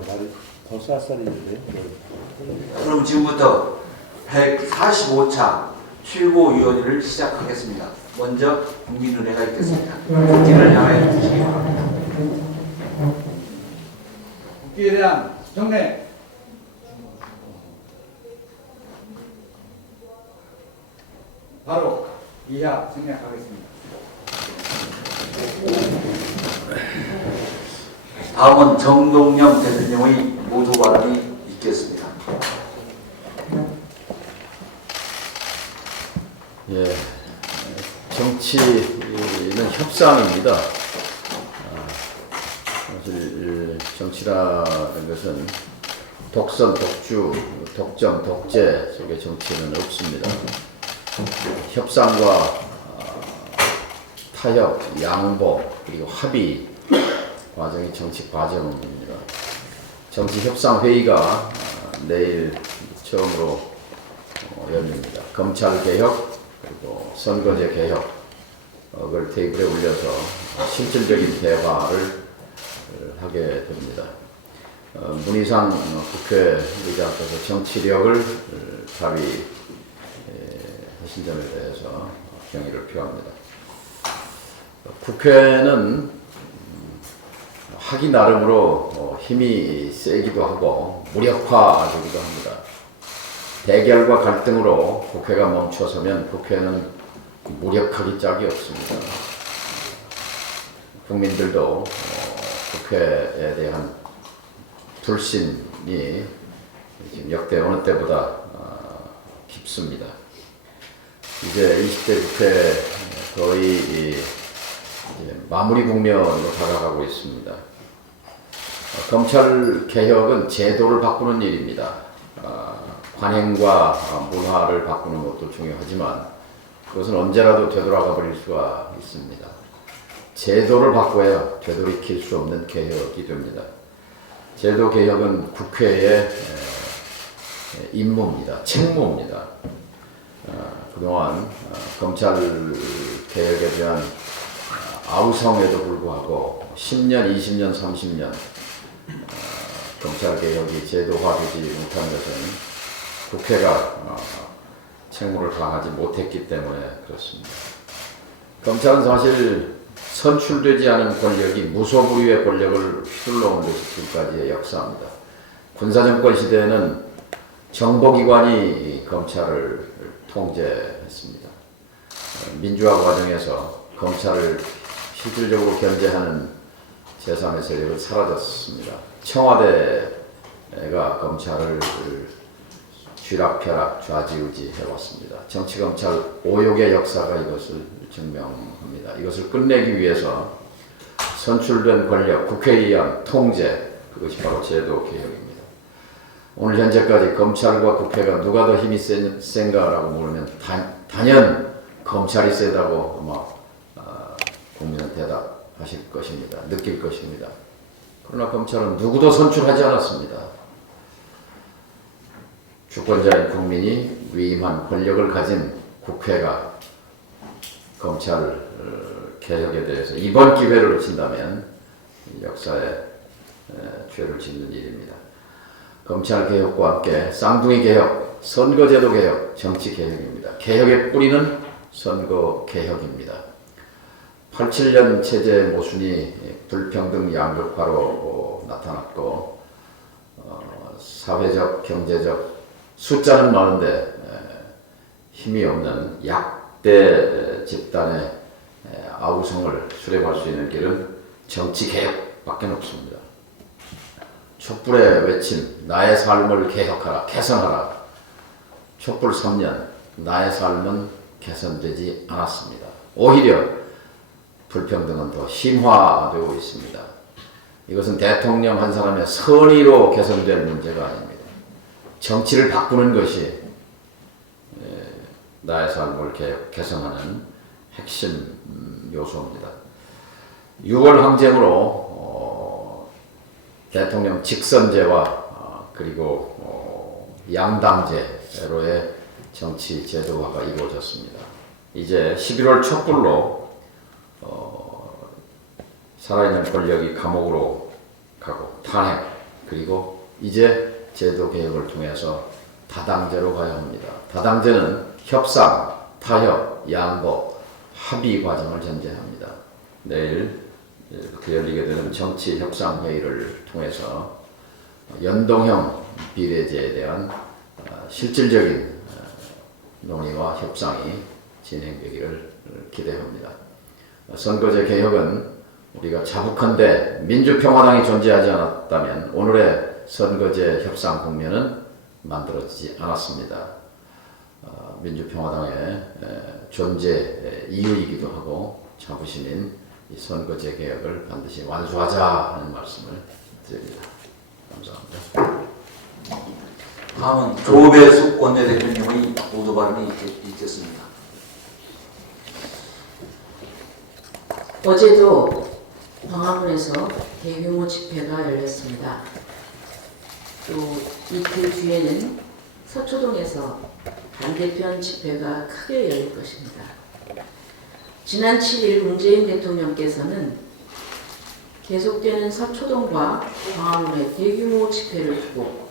날이 더 쌀쌀해지네요. 그럼 지금부터 145차 최고위원회를 시작하겠습니다. 먼저 국민의례가 있겠습니다. 국기를 향하여 주시기 바랍니다. 국기에 대한 정례. 바로 이하 생략하겠습니다. 다음은 정동영 대통령의 모두 발언이 있겠습니다. 예, 정치는 협상입니다. 사실 정치라는 것은 독선, 독주, 독점, 독재 속의 정치는 없습니다. 협상과 타협, 양보, 그리고 합의 과정이 정치 과정입니다. 정치협상회의가 내일 처음으로 열립니다. 검찰개혁, 그리고 선거제 개혁을 테이블에 올려서 실질적인 대화를 하게 됩니다. 문희상 국회의장께서 정치력을 발휘하신 점에 대해서 경의를 표합니다. 국회는 하기 나름으로 힘이 세기도 하고 무력화되기도 합니다. 대결과 갈등으로 국회가 멈춰서면 국회는 무력하기 짝이 없습니다. 국민들도 국회에 대한 불신이 지금 역대 어느 때보다 깊습니다. 이제 20대 국회 거의 마무리 국면으로 다가가고 있습니다. 검찰 개혁은 제도를 바꾸는 일입니다. 관행과 문화를 바꾸는 것도 중요하지만 그것은 언제라도 되돌아가 버릴 수가 있습니다. 제도를 바꿔야 되돌이킬 수 없는 개혁이 됩니다. 제도 개혁은 국회의 임무입니다. 책무입니다. 그동안 검찰 개혁에 대한 아우성에도 불구하고 10년, 20년, 30년 검찰 개혁이 제도화되지 못한 것은 국회가 책무를 다하지 못했기 때문에 그렇습니다. 검찰은 사실 선출되지 않은 권력이 무소불위의 권력을 휘둘러온 것이 지금까지의 역사입니다. 군사정권 시대에는 정보기관이 검찰을 통제했습니다. 민주화 과정에서 검찰을 실질적으로 견제하는 제3의 세력은 사라졌습니다. 청와대가 검찰을 쥐락펴락 좌지우지 해왔습니다. 정치검찰 오욕의 역사가 이것을 증명합니다. 이것을 끝내기 위해서 선출된 권력, 국회에 의한 통제, 그것이 바로 제도개혁입니다. 오늘 현재까지 검찰과 국회가 누가 더 힘이 센가라고 물으면 단연 검찰이 세다고 아마 국민은 대답하실 것입니다. 느낄 것입니다. 그러나 검찰은 누구도 선출하지 않았습니다. 주권자인 국민이 위임한 권력을 가진 국회가 검찰 개혁에 대해서 이번 기회를 놓친다면 역사에 죄를 짓는 일입니다. 검찰 개혁과 함께 쌍둥이 개혁, 선거제도 개혁, 정치 개혁입니다. 개혁의 뿌리는 선거 개혁입니다. 87년 체제 모순이 불평등 양극화로 나타났고 사회적, 경제적 숫자는 많은데 힘이 없는 약대 집단의 아우성을 수렴할 수 있는 길은 정치개혁밖에 없습니다. 촛불의 외침, 나의 삶을 개혁하라, 개선하라. 촛불 3년, 나의 삶은 개선되지 않았습니다. 오히려 불평등은 더 심화되고 있습니다. 이것은 대통령 한 사람의 선의로 개선될 문제가 아닙니다. 정치를 바꾸는 것이 나의 삶을 개선하는 핵심 요소입니다. 6월 항쟁으로 대통령 직선제와 그리고 양당제로의 정치 제도화가 이루어졌습니다. 이제 11월 촛불로 살아있는 권력이 감옥으로 가고 탄핵, 그리고 이제 제도 개혁을 통해서 다당제로 가야 합니다. 다당제는 협상, 타협, 양보, 합의 과정을 전제합니다. 내일 이렇게 열리게 되는 정치협상회의를 통해서 연동형 비례제에 대한 실질적인 논의와 협상이 진행되기를 기대합니다. 선거제 개혁은 우리가 자북한데 민주평화당이 존재하지 않았다면 오늘의 선거제 협상 국면은 만들어지지 않았습니다. 민주평화당의 존재 이유이기도 하고 자부심인 이 선거제 개혁을 반드시 완수하자 하는 말씀을 드립니다. 감사합니다. 다음은 조배숙 원내대표님의 모두 발언이 있겠습니다. 어제도 광화문에서 대규모 집회가 열렸습니다. 또 이틀 뒤에는 서초동에서 반대편 집회가 크게 열릴 것입니다. 지난 7일 문재인 대통령께서는 계속되는 서초동과 광화문의 대규모 집회를 두고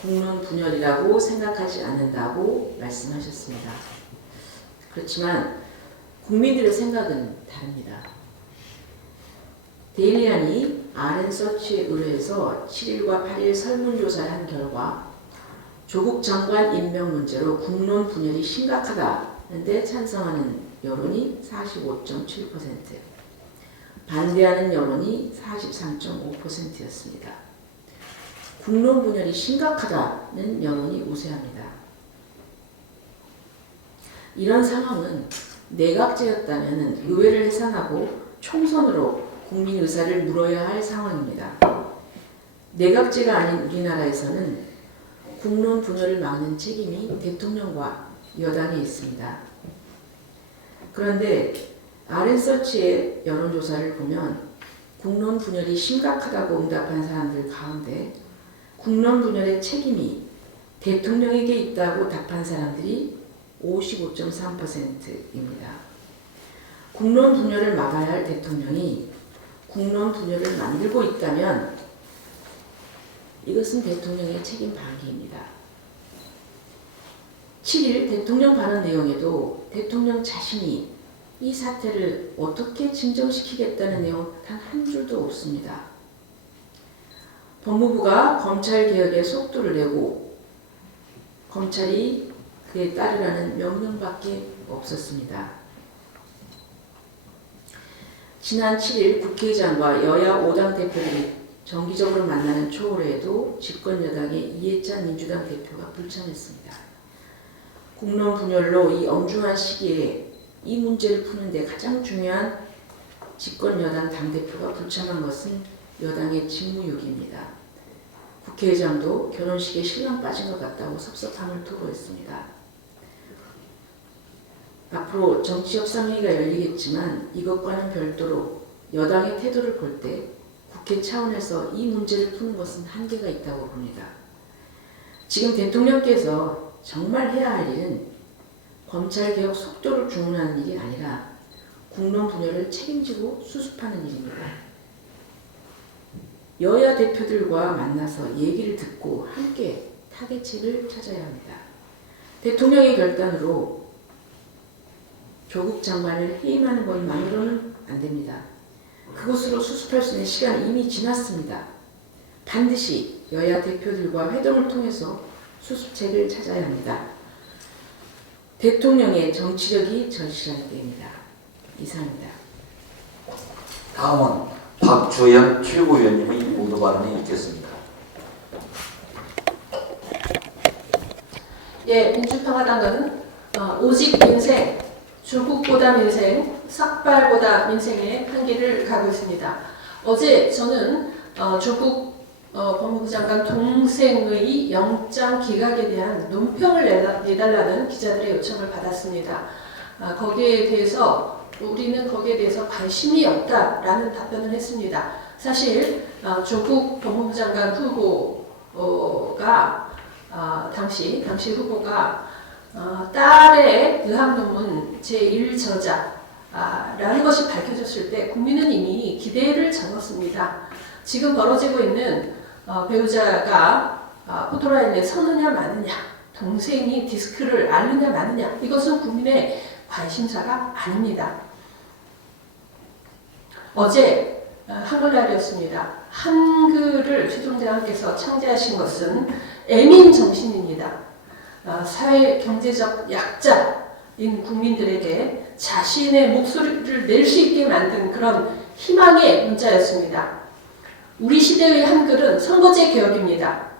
국론 분열이라고 생각하지 않는다고 말씀하셨습니다. 그렇지만 국민들의 생각은 다릅니다. 데일리안이 RN서치에 의뢰해서 7일과 8일 설문조사를 한 결과 조국 장관 임명 문제로 국론 분열이 심각하다는데 찬성하는 여론이 45.7%, 반대하는 여론이 43.5%였습니다. 국론 분열이 심각하다는 여론이 우세합니다. 이런 상황은 내각제였다면 의회를 해산하고 총선으로 국민 의사를 물어야 할 상황입니다. 내각제가 아닌 우리나라에서는 국론 분열을 막는 책임이 대통령과 여당에 있습니다. 그런데 RN서치의 여론조사를 보면 국론 분열이 심각하다고 응답한 사람들 가운데 국론 분열의 책임이 대통령에게 있다고 답한 사람들이 55.3%입니다. 국론 분열을 막아야 할 대통령이 국론 분열을 만들고 있다면 이것은 대통령의 책임 방기입니다. 7일 대통령 발언 내용에도 대통령 자신이 이 사태를 어떻게 진정시키겠다는 내용 단 한 줄도 없습니다. 법무부가 검찰개혁에 속도를 내고 검찰이 그에 따르라는 명령밖에 없었습니다. 지난 7일 국회의장과 여야 5당 대표들이 정기적으로 만나는 초월에도 집권 여당의 이해찬 민주당 대표가 불참했습니다. 국론 분열로 이 엄중한 시기에 이 문제를 푸는데 가장 중요한 집권 여당 당대표가 불참한 것은 여당의 직무유기입니다. 국회의장도 결혼식에 신랑 빠진 것 같다고 섭섭함을 토로했습니다. 앞으로 정치협상회의가 열리겠지만 이것과는 별도로 여당의 태도를 볼 때 국회 차원에서 이 문제를 푸는 것은 한계가 있다고 봅니다. 지금 대통령께서 정말 해야 할 일은 검찰개혁 속도를 주문하는 일이 아니라 국론 분열을 책임지고 수습하는 일입니다. 여야 대표들과 만나서 얘기를 듣고 함께 타개책을 찾아야 합니다. 대통령의 결단으로 조국 장관을 해임하는 것만으로는 안 됩니다. 그것으로 수습할 수 있는 시간이 이미 지났습니다. 반드시 여야 대표들과 회동을 통해서 수습책을 찾아야 합니다. 대통령의 정치력이 절실한 때입니다. 이상입니다. 다음은 박주연 최고위원님의 모두 발언이 있겠습니다. 예, 민주평화당은 오직 민생, 조국보다 민생, 삭발보다 민생의 한계를 가고 있습니다. 어제 저는 조국 법무부 장관 동생의 영장 기각에 대한 논평을 내달라는 기자들의 요청을 받았습니다. 거기에 대해서 우리는 거기에 대해서 관심이 없다라는 답변을 했습니다. 사실 조국 법무부 장관 후보가 당시 후보가 딸의 의학논문 제1저자라는 것이 밝혀졌을 때 국민은 이미 기대를 접었습니다. 지금 벌어지고 있는 배우자가 포토라인에 서느냐 마느냐, 동생이 디스크를 앓느냐 마느냐, 이것은 국민의 관심사가 아닙니다. 어제 한글날이었습니다. 한글을 최종대왕께서 창제하신 것은 애민 정신입니다. 사회 경제적 약자인 국민들에게 자신의 목소리를 낼 수 있게 만든 그런 희망의 문자였습니다. 우리 시대의 한글은 선거제 개혁입니다.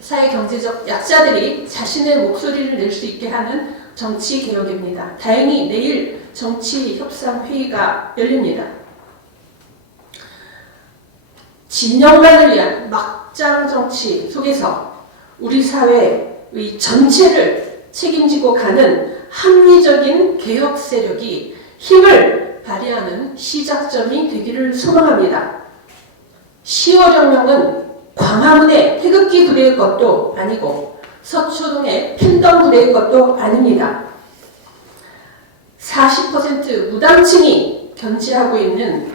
사회 경제적 약자들이 자신의 목소리를 낼 수 있게 하는 정치 개혁입니다. 다행히 내일 정치 협상 회의가 열립니다. 진영만을 위한 막장 정치 속에서 우리 사회의 전체를 책임지고 가는 합리적인 개혁 세력이 힘을 발휘하는 시작점이 되기를 소망합니다. 10월혁명은 광화문의 태극기 부대의 것도 아니고 서초동의 팬덤 부대의 것도 아닙니다. 40% 무당층이 견지하고 있는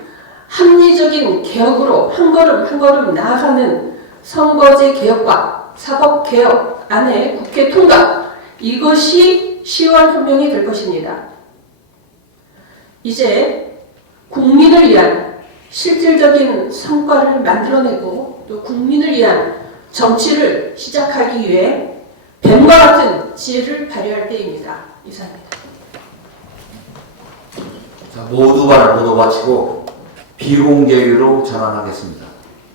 합리적인 개혁으로 한 걸음 한 걸음 나아가는 선거제 개혁과 사법개혁 안에 국회 통과, 이것이 10월 혁명이 될 것입니다. 이제 국민을 위한 실질적인 성과를 만들어내고 또 국민을 위한 정치를 시작하기 위해 뱀과 같은 지혜를 발휘할 때입니다. 이상입니다. 자, 모두 발언 모두 마치고 비공개로 전환하겠습니다.